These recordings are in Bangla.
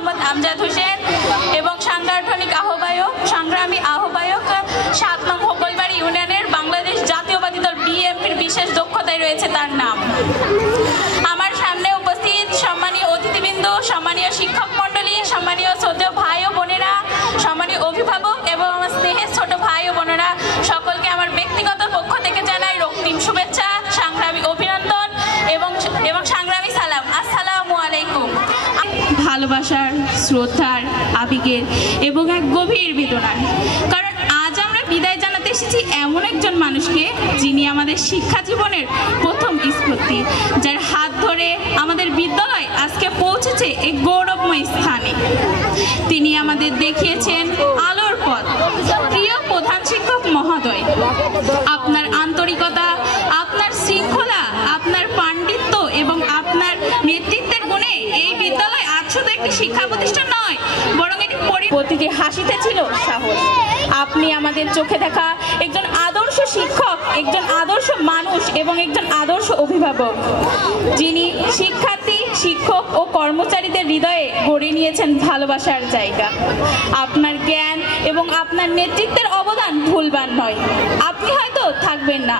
মোহাম্মদ আমজাদ হোসেন এবং সংগ্রামী আহ্বায়ক 7 নং হোকলবাড়ি ইউনিয়নের বাংলাদেশ জাতীয়বাদী দল বিএনপির বিশেষ দক্ষতায় রয়েছে তার নাম। আমার সামনে উপস্থিত সম্মানীয় অতিথিবৃন্দ, সম্মানীয় শিক্ষক মণ্ডলী, সম্মানীয় শ্রদ্ধেয় ভাই ও বোনেরা, সম্মানীয় অভিভাবক এবং আমার স্নেহের ছোট ভাই ও বোনেরা, সকলকে আমার ব্যক্তিগত পক্ষ থেকে জানাই রক্তিম শুভেচ্ছা, সংগ্রামী অভিনন্দন এবং সংগ্রামী সালাম। আসসালামু আলাইকুম। ভালোবাসার, শ্রদ্ধার, আবেগের এবং এক গভীর বেদনার, কারণ আজ আমরা বিদায় জানাতে এসেছি এমন একজন মানুষকে যিনি আমাদের শিক্ষা জীবনের প্রথম স্ফূর্তি, যার হাত ধরে আমাদের বিদ্যালয় আজকে পৌঁছেছে এই গৌরবময় স্থানে। তিনি আমাদের দেখিয়েছেন আলোর পথ। প্রিয় প্রধান শিক্ষক মহোদয়, আপনার আন্তরিকতা, আপনার শৃঙ্খলা, আপনার পাণ্ডিত্য এবং আপনার নেতৃত্বের গুণে এই বিদ্যালয় আজ শুধু একটি শিক্ষা প্রতিষ্ঠান নয়, বরং এটি প্রতিটি হাসিতে ছিল সাহস। আপনি আমাদের চোখে দেখা একজন আদর্শ শিক্ষক, একজন আদর্শ মানুষ এবং একজন আদর্শ অভিভাবক, যিনি শিক্ষার্থী, শিক্ষক ও কর্মচারীদের হৃদয়ে গড়ে নিয়েছেন ভালোবাসার জায়গা। আপনার জ্ঞান এবং আপনার নেতৃত্বের অবদান ভুলবার নয়। আপনি হয়তো থাকবেন না,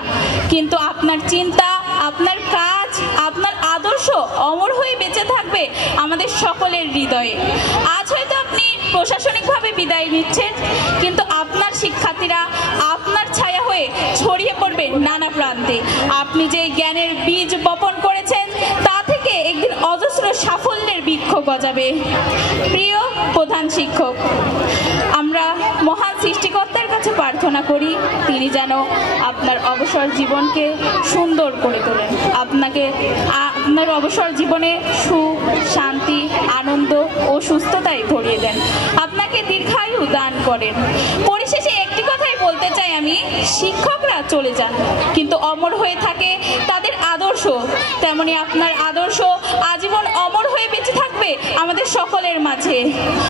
কিন্তু আপনার চিন্তা, আপনার কাজ, আপনার আদর্শ অমর হয়ে বেঁচে থাকবে আমাদের সকলের হৃদয়ে। আজ হয়তো আপনি প্রশাসনিকভাবে বিদায় নিচ্ছেন, কিন্তু আপনার শিক্ষার্থীরা আপনার ছায়া হয়ে ছড়িয়ে পড়বে নানা প্রান্তে। আপনি যে জ্ঞানের বীজ বপন করেছেন, তা থেকে একদিন অজস্র সাফল্যের বৃক্ষ গজাবে। প্রিয় প্রধান শিক্ষক, আমরা মহান সৃষ্টিকর্তার কাছে প্রার্থনা করি তিনি যেন আপনার অবসর জীবনকে সুন্দর করে তোলেন, আপনার অবসর জীবনে সুখ, শান্তি, আনন্দ ও সুস্থতায় ভরিয়ে দেন, আপনাকে দীর্ঘায়ু দান করেন। পরিশেষে একটি কথাই বলতে চাই আমি, শিক্ষকরা চলে যান, কিন্তু অমর হয়ে থাকে তাদের আদর্শ। তেমনি আপনার আদর্শ আজীবন অমর হয়ে বেঁচে থাকবে আমাদের সকলের মাঝে।